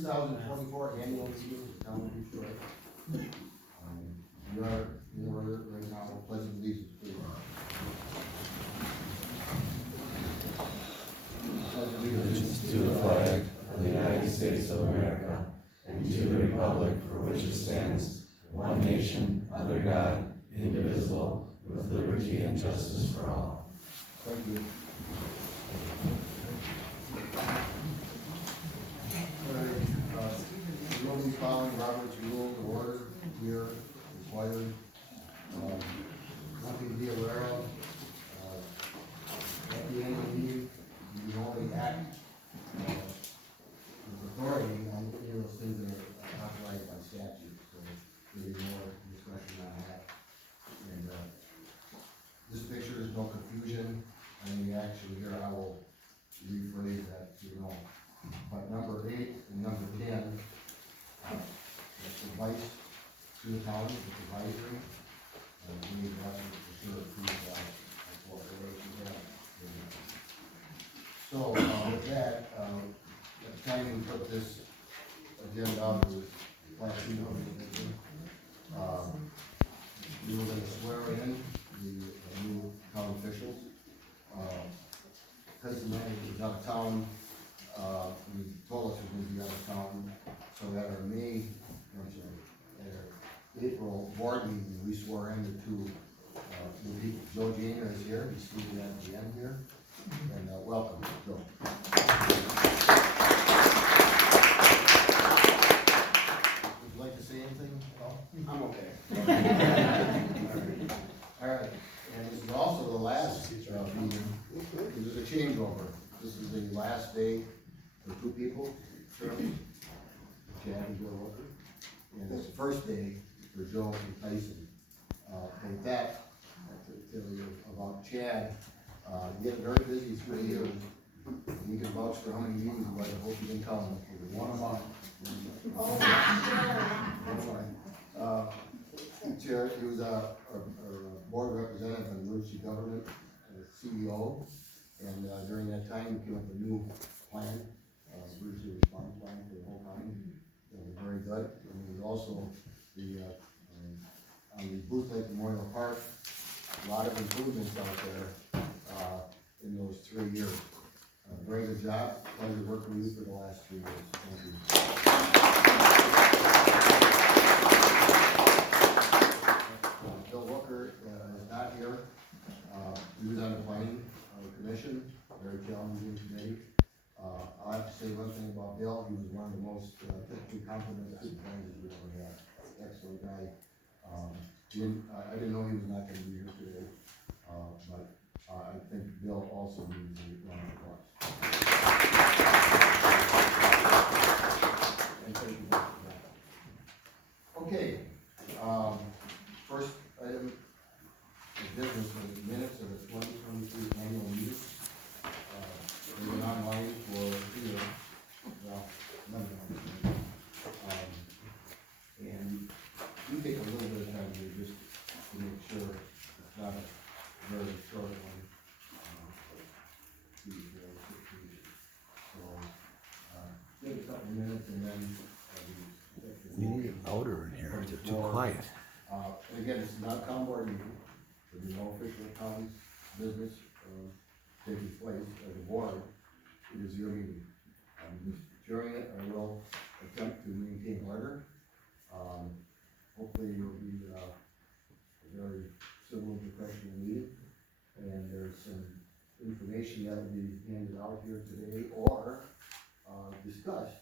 2024 annual meeting of the town of Detroit. You are in order right now, pledge of allegiance, please. Allegiance to the flag of the United States of America and to the republic for which it stands, one nation, under God, indivisible, with liberty and justice for all. Thank you. You will be following Robert's Rules of Order here required. Nothing to be aware of. At the end of the meeting, you can only act with authority on any of those things that are authorized by statute. So there'll be more discussion on that. And just make sure there's no confusion on the action here. I will rephrase that, so you know. But number 8 and number 10, that's advice to the town, it's advisory. We need to for sure approve cooperation there. So with that, at the time we put this agenda up, it was last week, we were going to swear in the new town officials. Because the manager was out of town, he told us he was going to be out of town, so at our April board meeting, we swore in the two new people. Joe Janier is here, he's seated at the end here, and welcome, Joe. Would you like to say anything at all? I'm okay. All right, and this is also the last meeting. This is a changeover. This is the last day for two people, Chad and Joe Walker. And it's the first day for Joe and Tyson. With that, I have to tell you about Chad. He had a very busy 3 years. You can vouch for how many meetings, but I hope you didn't come. It was one a month. Chair, he was a board representative in emergency government, CEO, and during that time, he came up with a new plan, emergency response plan for the whole county. It was very good, and he was also on the Booth Lake Memorial Park, a lot of improvements out there in those 3 years. Very good job, pleasure working with you for the last 3 years. Thank you. Bill Walker is not here. He was on the planning commission, very challenging committee. I'll have to say one thing about Bill, he was one of the most technically competent supervisors we ever had. Excellent guy. I didn't know he was not going to be here today, but I think Bill also needs a round of applause. And thank you both for that. Okay, first item of business was the minutes of the 2023 annual meeting. They were online for here, well, none of them. And we take a little bit of time here just to make sure it's not a very short one. So, give it a couple minutes and then We need it louder in here, it's too quiet. and again, it's not town board meeting, there'll be no official town business taking place as a board. It is your meeting. During it, I will attempt to maintain order. Hopefully you'll be a very civil and professional meeting. And there's some information that will be handed out here today or discussed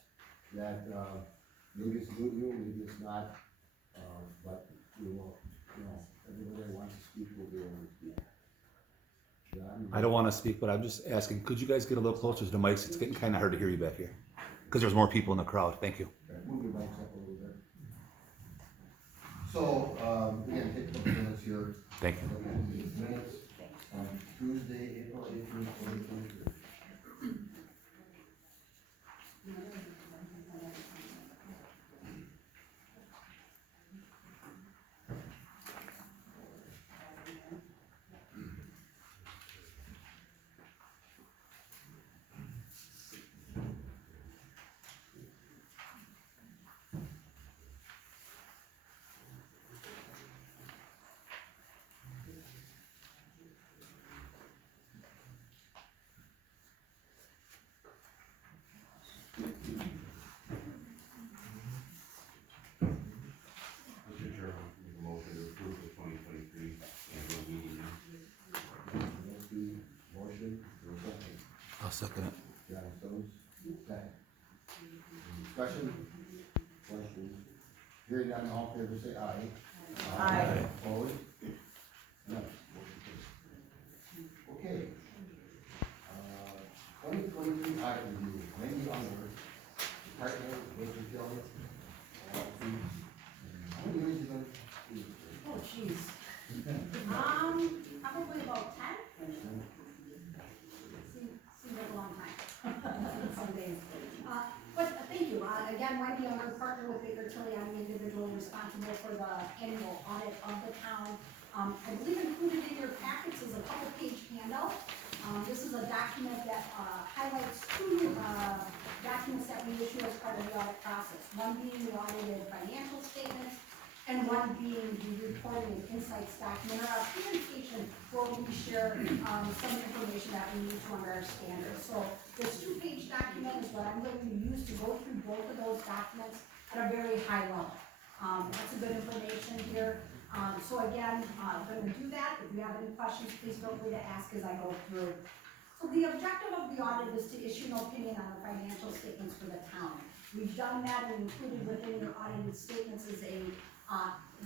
that maybe it's good news, maybe it's not, but we will, everybody that wants to speak will be able to speak. John? I don't want to speak, but I'm just asking, could you guys get a little closer to the mics? It's getting kind of hard to hear you back here. Because there's more people in the crowd. Thank you. Move your mics up a little bit. So, again, take a couple minutes here. Thank you. Minutes on Tuesday, April 18th, 2023. second it. John Stones, second. Any discussion, questions? Hearing none, all in favor say aye. Aye. Opposed? None. Motion carries. Okay. 2023 audit review, Wendy Unger, Department of Nature Field. How many years you been? Oh, jeez. Probably about 10. Seems like a long time. Some days. But thank you. Again, Wendy, I'm a partner with Baker Tilly. I'm the individual responsible for the annual audit of the town. I believe included in your packets is a couple-page handout. This is a document that highlights two documents that we issue as part of the audit process. One being the audited financial statements, and one being the reporting and insights document, or our presentation where we share some information that we need to under our standards. So this two-page document is what I'm going to use to go through both of those documents at a very high level. That's a good information here. So again, I'm going to do that. If you have any questions, please feel free to ask as I go through. So the objective of the audit is to issue an opinion on the financial statements for the town. We've done that, and included within your audited statements is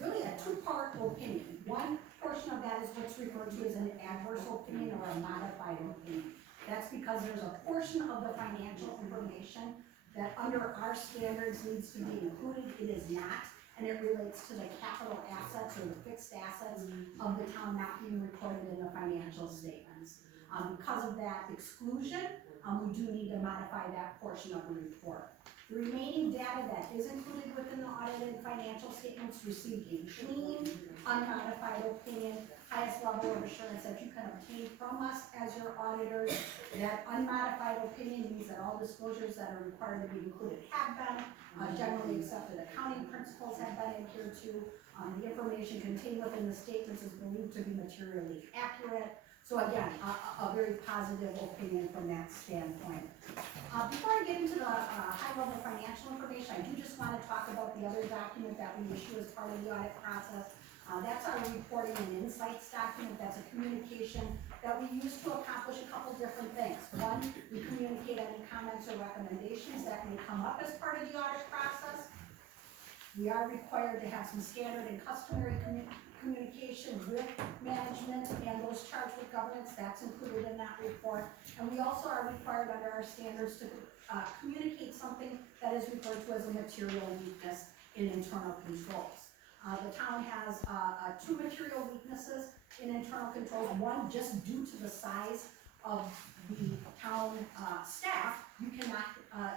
really a two-part opinion. One portion of that is what's referred to as an adverse opinion or a modified opinion. That's because there's a portion of the financial information that under our standards needs to be included. It is not, and it relates to the capital assets or the fixed assets of the town not being recorded in the financial statements. Because of that exclusion, we do need to modify that portion of the report. The remaining data that is included within the audited financial statements received a clean, unmodified opinion, highest level of assurance that you can obtain from us as your auditors. That unmodified opinion means that all disclosures that are required to be included have been, generally accepted accounting principles have been adhered to. The information contained within the statements is believed to be materially accurate. So again, a very positive opinion from that standpoint. Before I get into the high-level financial information, I do just want to talk about the other document that we issue as part of the audit process. That's our reporting and insights document. That's a communication that we use to accomplish a couple different things. One, we communicate any comments or recommendations that may come up as part of the audit process. We are required to have some standard and customary communication with management and those charged with governance. That's included in that report. And we also are required under our standards to communicate something that is referred to as a material weakness in internal controls. The town has two material weaknesses in internal controls. One, just due to the size of the town staff, you cannot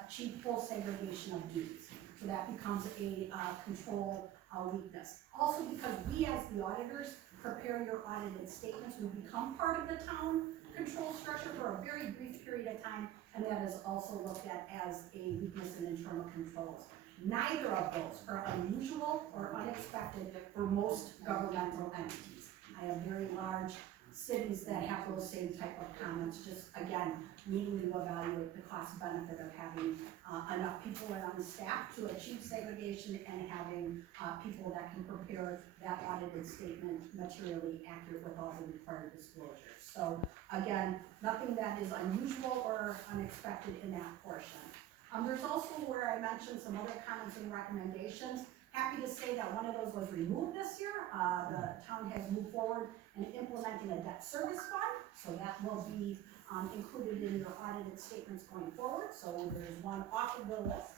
achieve full segregation of duties. So that becomes a control weakness. Also, because we as the auditors prepare your audited statements, we become part of the town control structure for a very brief period of time, and that is also looked at as a weakness in internal controls. Neither of those are unusual or unexpected for most governmental entities. I have very large cities that have those same type of comments, just again, needing to evaluate the cost benefit of having enough people on staff to achieve segregation and having people that can prepare that audited statement materially accurate with all the required disclosures. So again, nothing that is unusual or unexpected in that portion. There's also where I mentioned some other comments and recommendations. Happy to say that one of those was removed this year. The town has moved forward in implementing a debt service fund, so that will be included in your audited statements going forward. So there's one off of the list.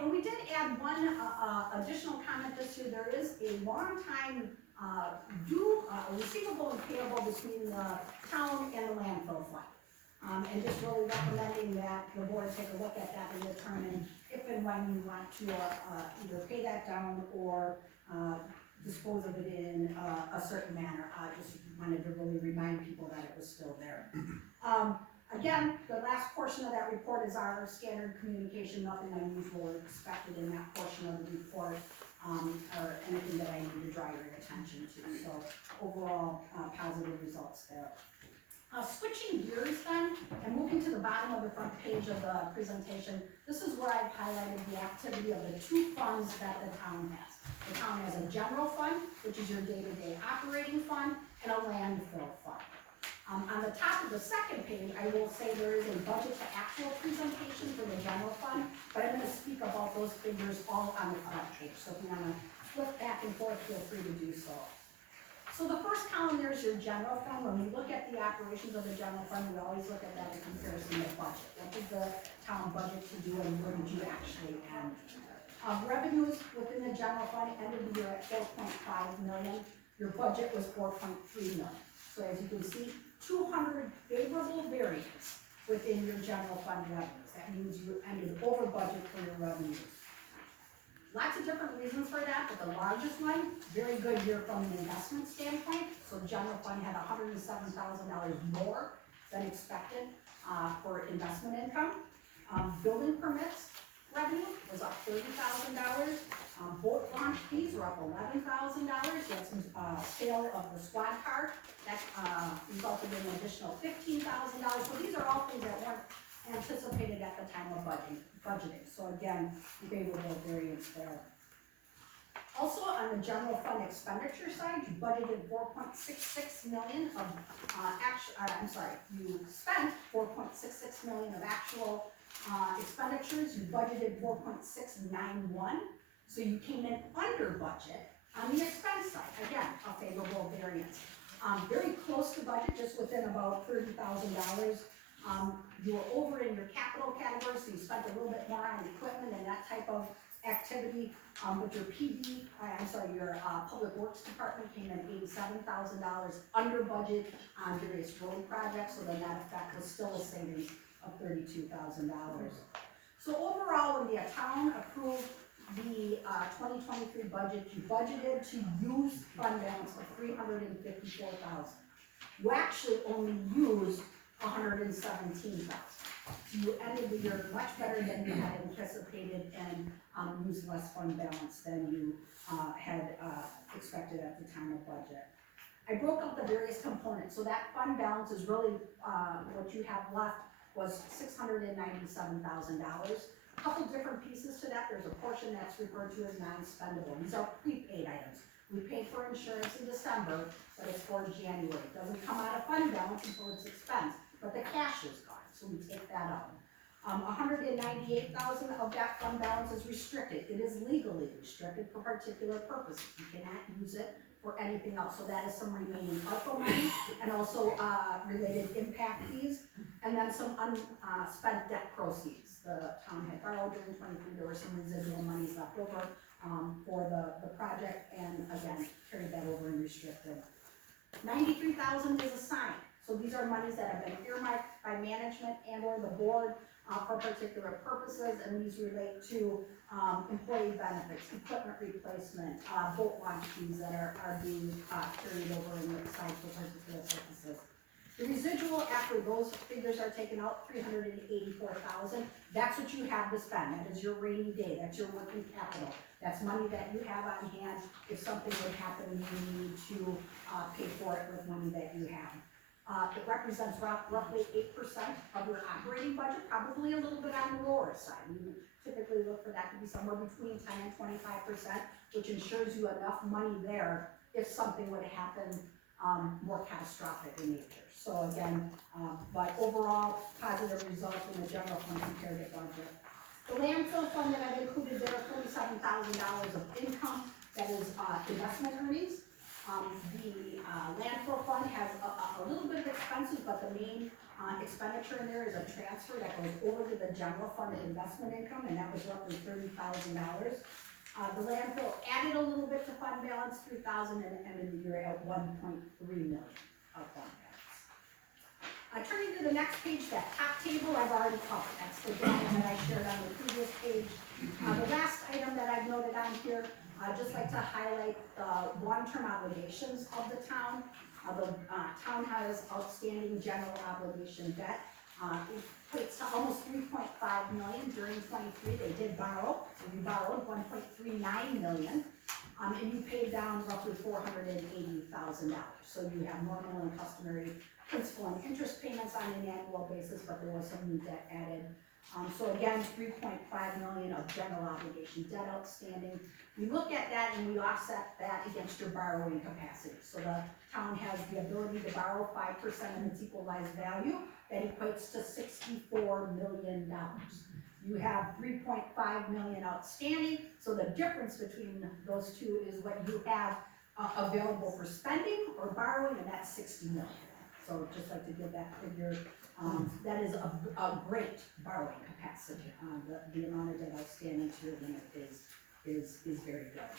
And we did add one additional comment this year. There is a long time due receivable and payable between the town and the landfill fund. And just really recommending that the board take a look at that and determine if and when you want to either pay that down or dispose of it in a certain manner. I just wanted to really remind people that it was still there. Again, the last portion of that report is our standard communication, nothing unusual or expected in that portion of the report, or anything that I need to draw your attention to. So overall, positive results there. Switching gears then, and moving to the bottom of the front page of the presentation, this is where I've highlighted the activity of the two funds that the town has. The town has a general fund, which is your day-to-day operating fund, and a landfill fund. On the top of the second page, I will say there is a budget to actual presentation for the general fund, but I'm gonna speak about those figures all on the front page, so if you wanna flip back and forth, feel free to do so. So the first column there is your general fund. When we look at the operations of the general fund, we always look at that in comparison to budget. What did the town budget to do and where did you actually end? Revenues within the general fund ended the year at 4.5 million. Your budget was 4.3 million. So as you can see, 200 favorable variance within your general fund revenues. That means you ended over budget for your revenues. Lots of different reasons for that, but the largest one, very good year from an investment standpoint. So the general fund had $107,000 more than expected for investment income. Building permits revenue was up $30,000. Boat launch fees were up $11,000. You had some sale of the squad car that resulted in an additional $15,000. So these are all things that weren't anticipated at the time of budgeting. So again, favorable variance there. Also, on the general fund expenditure side, you budgeted 4.66 million of you spent 4.66 million of actual expenditures. You budgeted 4.691, so you came in under budget on the expense side. Again, a favorable variance. Very close to budget, just within about $30,000. You were over in your capital category, so you spent a little bit more on equipment and that type of activity. But your your Public Works Department came in $87,000 under budget on various road projects, so the net effect was still a savings of $32,000. So overall, when the town approved the 2023 budget, you budgeted to use fund balance of $354,000. You actually only used $117,000. So you ended the year much better than you had anticipated and used less fund balance than you had expected at the time of budget. I broke up the various components, so that fund balance is really what you have left was $697,000. A couple different pieces to that. There's a portion that's referred to as non-spendable. These are prepaid items. We paid for insurance in December, but it's for January. It doesn't come out of fund balance until it's expensed, but the cash is gone, so we take that out. 198,000 of that fund balance is restricted. It is legally restricted for particular purposes. You cannot use it for anything else. So that is some remaining ARPA money and also related impact fees, and then some unspent debt proceeds. The town had borrowed during 23. There were some residual monies left over for the project, and again, carried that over and restricted. 93,000 is assigned. So these are monies that have been earmarked by management and or the board for particular purposes, and these relate to employee benefits, equipment replacement, boat launch fees that are being carried over and assigned for particular purposes. The residual after those figures are taken out, 384,000, that's what you have to spend. That is your rainy day, that's your working capital. That's money that you have on hand if something would happen and you need to pay for it with money that you have. It represents roughly 8% of your operating budget, probably a little bit on the lower side. We typically look for that to be somewhere between 10 and 25%, which ensures you enough money there if something would happen more catastrophic in nature. So again, but overall, positive results in the general fund compared to budget. The landfill fund that I've included there, $47,000 of income, that is investment earnings. The landfill fund has a little bit of expenses, but the main expenditure in there is a transfer that goes over to the general fund of investment income, and that was roughly $30,000. The landfill added a little bit to fund balance, $3,000, and ended the year at $1.3 million of fund balance. Turning to the next page, that top table I've already covered. That's the data that I shared on the previous page. The last item that I've noted on here, I'd just like to highlight the long-term obligations of the town. The town has outstanding general obligation debt. It equates to almost $3.5 million during 23. They did borrow, so we borrowed $1.39 million, and you paid down roughly $480,000. So you have normal and customary principal and interest payments on an annual basis, but there was some new debt added. So again, 3.5 million of general obligation debt outstanding. We look at that and we offset that against your borrowing capacity. So the town has the ability to borrow 5% of its equalized value. That equates to $64 million. You have 3.5 million outstanding, so the difference between those two is what you have available for spending or borrowing, and that's 60 million. So just like to give that figure, that is a great borrowing capacity. The amount of debt outstanding to your limit is very good.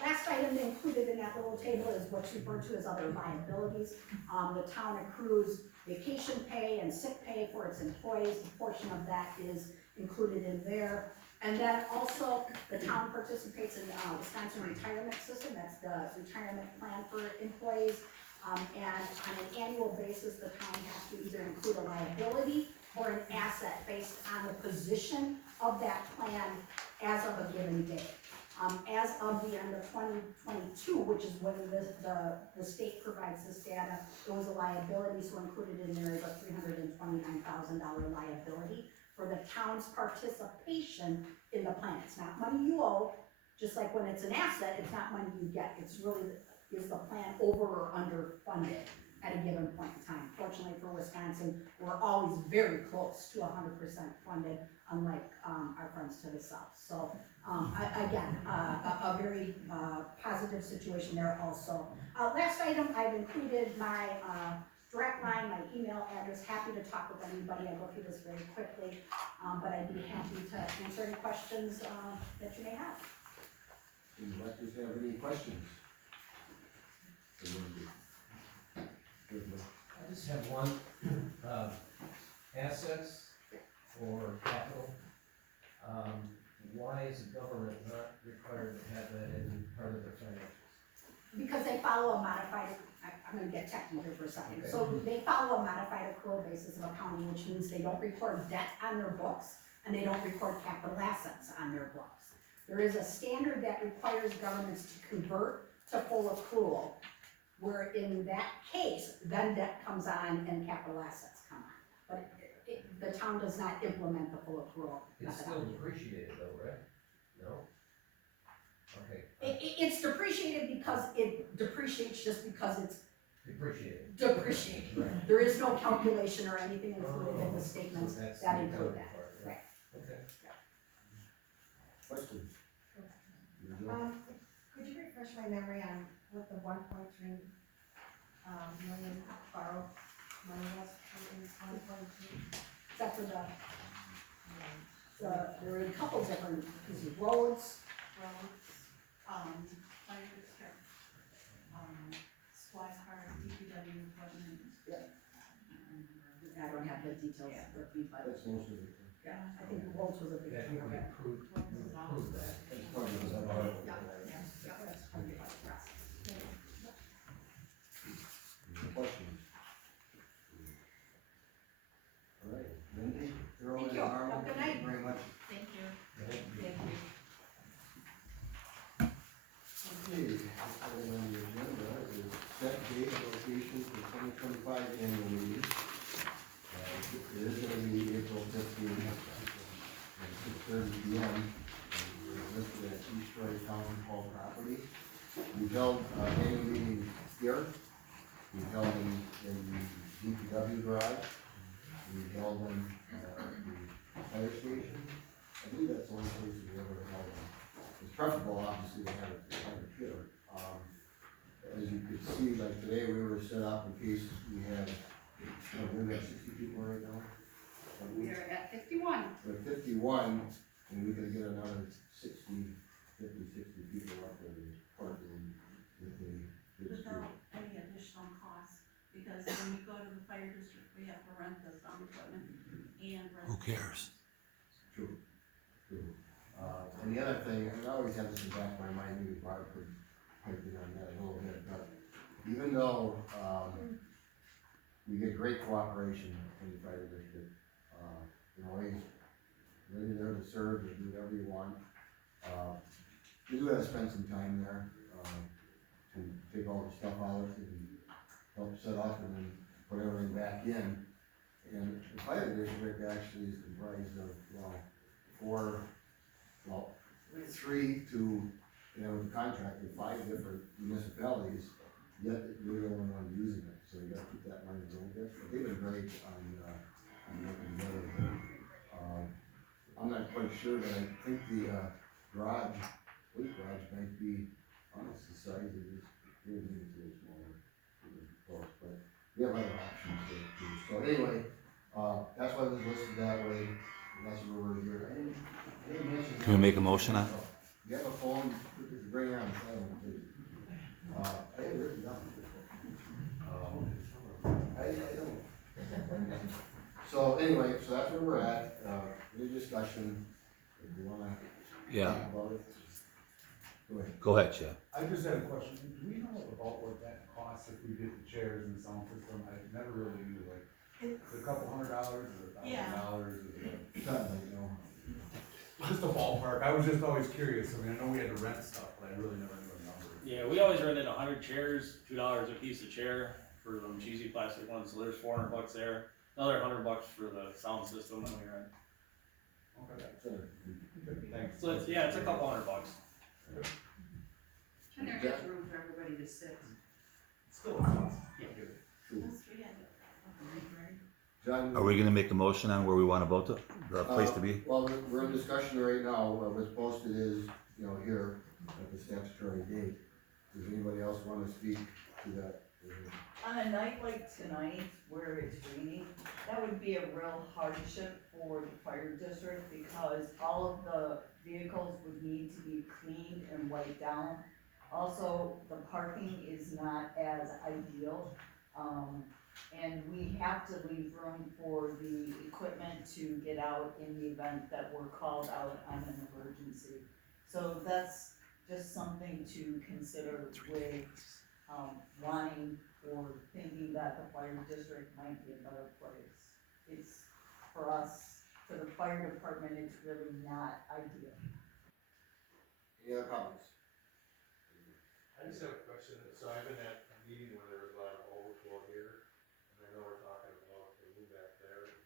Last item included in that little table is what's referred to as other liabilities. The town accrues vacation pay and sick pay for its employees. A portion of that is included in there. And then also, the town participates in Wisconsin retirement system. That's the retirement plan for employees. And on an annual basis, the town has to either include a liability or an asset based on the position of that plan as of a given day. As of the end of 2022, which is when the state provides this data, there was a liability, so included in there is a $329,000 liability for the town's participation in the plan. It's not money you owe, just like when it's an asset, it's not money you get. It's really, is the plan over or under funded at a given point in time. Fortunately for Wisconsin, we're always very close to 100% funded, unlike our friends to the south. So again, a very positive situation there also. Last item, I've included my direct line, my email address. Happy to talk with anybody. I'll go through this very quickly, but I'd be happy to answer any questions that you may have. Do you like to have any questions? I just have one, assets or capital. Why is the government not required to have that in part of their financials? Because they follow a modified, I'm gonna get technical here for a second. Okay. So they follow a modified accrual basis of accounting, which means they don't record debt on their books and they don't record capital assets on their books. There is a standard that requires governments to convert to full accrual, where in that case, then debt comes on and capital assets come on. But the town does not implement the full accrual It's still methodology. depreciated though, right? No? Okay, It's depreciated because it depreciates just because it's depreciated. depreciated. Right. There is no calculation or anything included in the statements So that's that the include accounting that. part, Right. Okay. Questions? Could you refresh my memory on what the 1.3 million borrowed money was in 2022? Except for there were a couple different pieces, roads, Roads, fire district, squad cars, DPW equipment. I don't have the details with me, but That's most of it. yeah, I think roads was a big Yeah, I think one. we approved that. That's part of the. Yeah, that's part of the process. Questions? All right, Lindy, Carol, Thank and you. Harlan, Have a good thank you night. very much. Thank you. Thank you. Okay, next item on the agenda is set date and location for 2025 annual meeting. It is going to be April 15th, at 6:30 p.m. We're listed at East Troy Town Hall property. We held annual meeting here. We held them in the DPW garage. We held them at the fire station. I believe that's the only place we ever held them. It's preferable, obviously, to have it here. As you could see, like today, we were set up in case we had, we've got 60 people right now. We are at 51. We're at 51, and we could get another 60 people up there to parking with the. Without any additional cost, because when we go to the fire district, we have to rent the sound equipment and rent. Who cares? True. And the other thing, and I always have this in the back of my mind, maybe Barb could pipe in on that a little bit, but even though, we get great cooperation from the fire district, always ready there to serve, and do whatever you want. We do have to spend some time there, to take all the stuff out and help set up and then put everything back in. And the fire district actually is comprised of, three to, contract with 5 different municipalities, yet we're the only one using it, so you gotta keep that in mind a little bit. But they've been great on working together. I'm not quite sure, but I think the, garage, police garage might be almost the size of this, maybe it's a little smaller, close, but we have other options there too. So anyway, that's why it was listed that way, and that's where we're here. I didn't mention. Can we make a motion on it? You have a phone, bring it on silent, please. I had it written down. I don't. So anyway, so that's where we're at, any discussion, if you wanna Yeah, talk about it. Go ahead. go ahead, Chad. I just had a question, do we know about what that costs if we did the chairs and the sound system? I never really knew, like, is it a couple $100, is it Yeah. $1,000, is it? Something, you know. Just a ballpark, I was just always curious, I mean, I know we had to rent stuff, but I really never knew a number. Yeah, we always rent in 100 chairs, $2 a piece of chair for them cheesy plastic ones, so there's $400 there. Another $100 for the sound system that we rent. Okay, Good. thanks. So it's, yeah, it's a couple $100. And there is room for everybody to sit. Still a cost. Yeah. That's three, I know. John? Are we gonna make a motion on where we wanna vote the place to be? Well, we're in discussion right now, what's posted is, here at the statutory gate. Does anybody else wanna speak to that? On a night like tonight, where it's raining, that would be a real hardship for the fire district, because all of the vehicles would need to be cleaned and wiped down. Also, the parking is not as ideal, and we have to leave room for the equipment to get out in the event that we're called out on an emergency. So that's just something to consider with, wanting or thinking that the fire district might be a better place. It's, for us, for the fire department, it's really not ideal. Any other comments? I just have a question, so I've been at a meeting where there was a lot of overflow here, and I know we're talking about the move back there.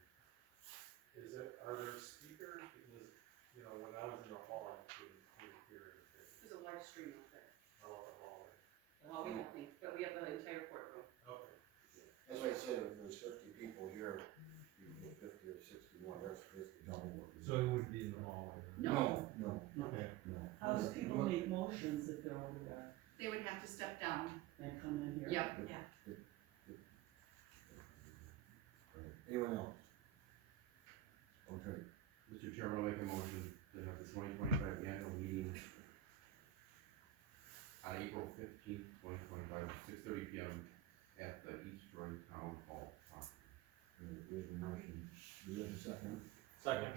Are there speakers, because, when I was in the hall, I couldn't hear anything. There's a live stream out there. Out the hallway. Well, we don't think, but we have the entire courtroom. Okay. As I said, if there's 50 people here, you can get 50 or 61, that's basically double what we do. So it would be in the hallway? No. Okay. How does people make motions if they're over there? They would have to step down. They come in here? Yep. Anyone else? Okay. Mr. Chairman, I'll make a motion to have the 2025 annual meeting on April 15th, 2025, 6:30 p.m. at the East Troy Town Hall. We have a motion. Do we have a second? Second.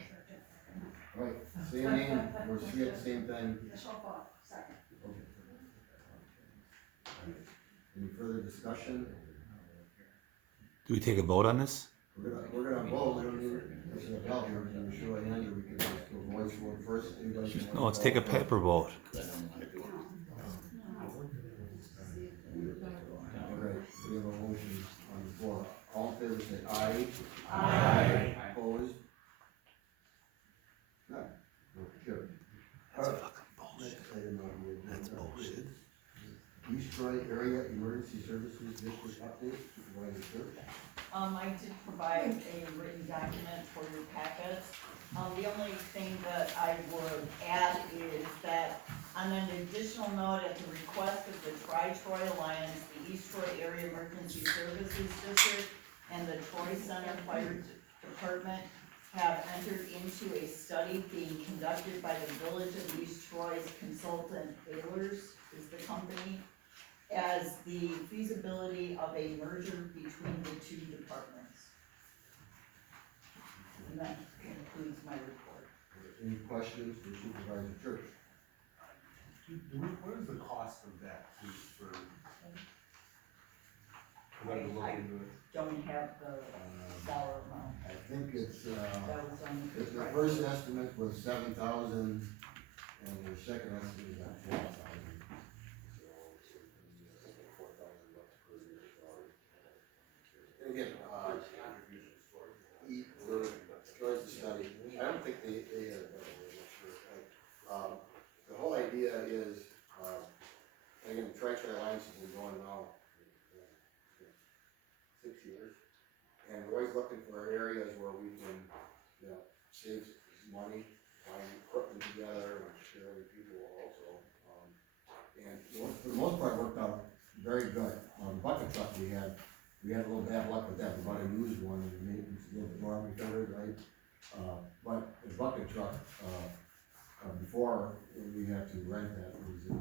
All right, same name, we're seeing the same thing. Second. Okay. Any further discussion? Do we take a vote on this? We're gonna vote, we don't need, there's a bell here, we're gonna show a hand, or we can just go voice vote first. Anybody No, let's take a paper vote. All right, we have a motion on the floor. All in favor, say aye. Aye. Opposed? None. Motion carried. That's All right, fucking bullshit. next item on the agenda That's bullshit. is East Troy Area Emergency Services District Update, Supervisor Church. I did provide a written document for your packets. The only thing that I would add is that on an additional note, at the request of the Tri-Troy Alliance, the East Troy Area Emergency Services District and the Troy Center Fire Department have entered into a study being conducted by the Village of East Troy's consultant, Ayers is the company, as the feasibility of a merger between the two departments. And that concludes my report. Any questions for Supervisor Church? What is the cost of that, for them to look into it? Don't have the dollar amount. I think it's, That was on the. the first estimate was 7,000, and the second estimate is at 4,000. So, $4,000 per year. And again, study, I don't think they are, the whole idea is, again, Tri-Tri Alliance has been going now 6 years. And we're always looking for areas where we can, save money, buying equipment together, and sharing people also. And for the most part, it worked out very good. Bucket truck we had a little bad luck with that, we bought a used one, and the maintenance a little bit more, we covered, right? But the bucket truck, before we had to rent that, it was a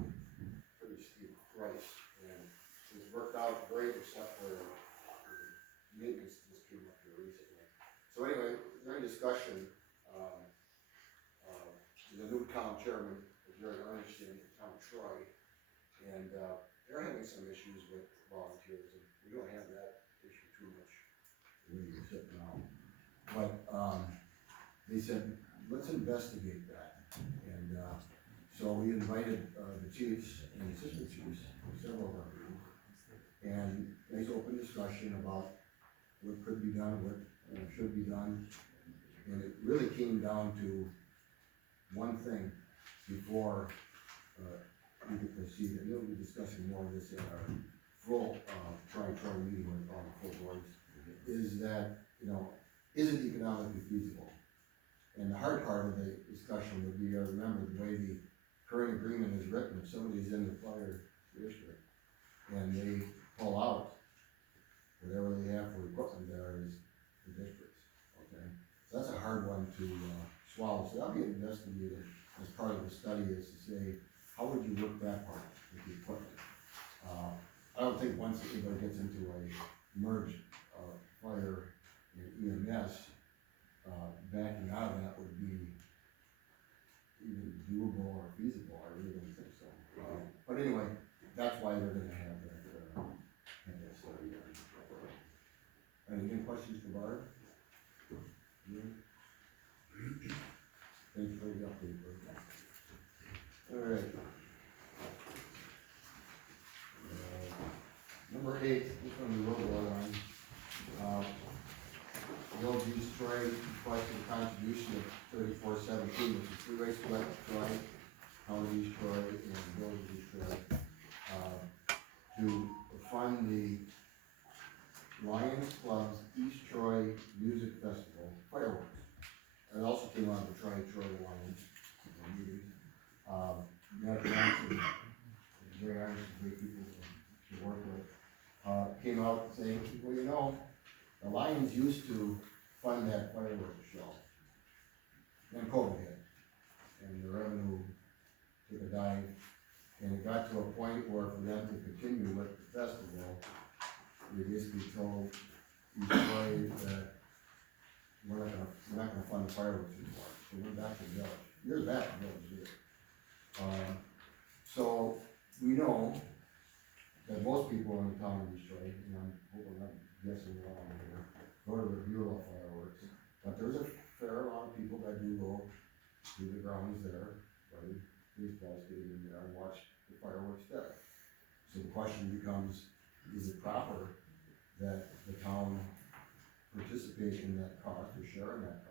pretty steep price. And it's worked out great, except for maintenance just came up here recently. So anyway, during discussion, the new town chairman, Jerry Ernest in town Troy, and they're having some issues with volunteers, and we don't have that issue too much where you sit now. But they said, let's investigate that. And so we invited the chiefs and assistant chiefs, several of our meetings, and nice open discussion about what could be done, what should be done. And it really came down to one thing before we could proceed, and we'll be discussing more of this in our full Tri-Tri meeting with all the full boards, is that, is it economically feasible? And the hard part of the discussion would be, remember the way the current agreement is written, if somebody's in the fire district and they pull out, whatever they have for equipment there is the district's, okay? So that's a hard one to swallow, so that'll be investigated as part of the study, is to say, how would you work that part with the equipment? I don't think once anybody gets into a merged fire and EMS, backing out of that would be either doable or feasible, I really don't think so. But anyway, that's why they're gonna have that study. Any questions for Barb? Thanks for the update, Barb. All right. Number 8, this one we wrote well on. The old East Troy requested a contribution of $34.17, which is 3 rates to Electric Troy, Town of East Troy, and Village of East Troy, to fund the Lions Club's East Troy Music Festival fireworks. And it also came out of the Tri-Troy Alliance meeting. Matt Johnson, Jerry Anderson, great people to work with, came out saying, well, the Lions used to fund that fireworks show. Then COVID hit, and the revenue took a dive, and it got to a point where for them to continue with the festival, they basically told East Troy that we're not gonna fund the fireworks anymore. So we're back to the village. Years back, the village did. So we know that most people in town of East Troy, and I'm hoping I'm guessing wrong here, go to review all fireworks. But there's a fair amount of people that do go to the grounds there, right, baseball stadium there, and watch the fireworks there. So the question becomes, is it proper that the town participate in that cost or share in that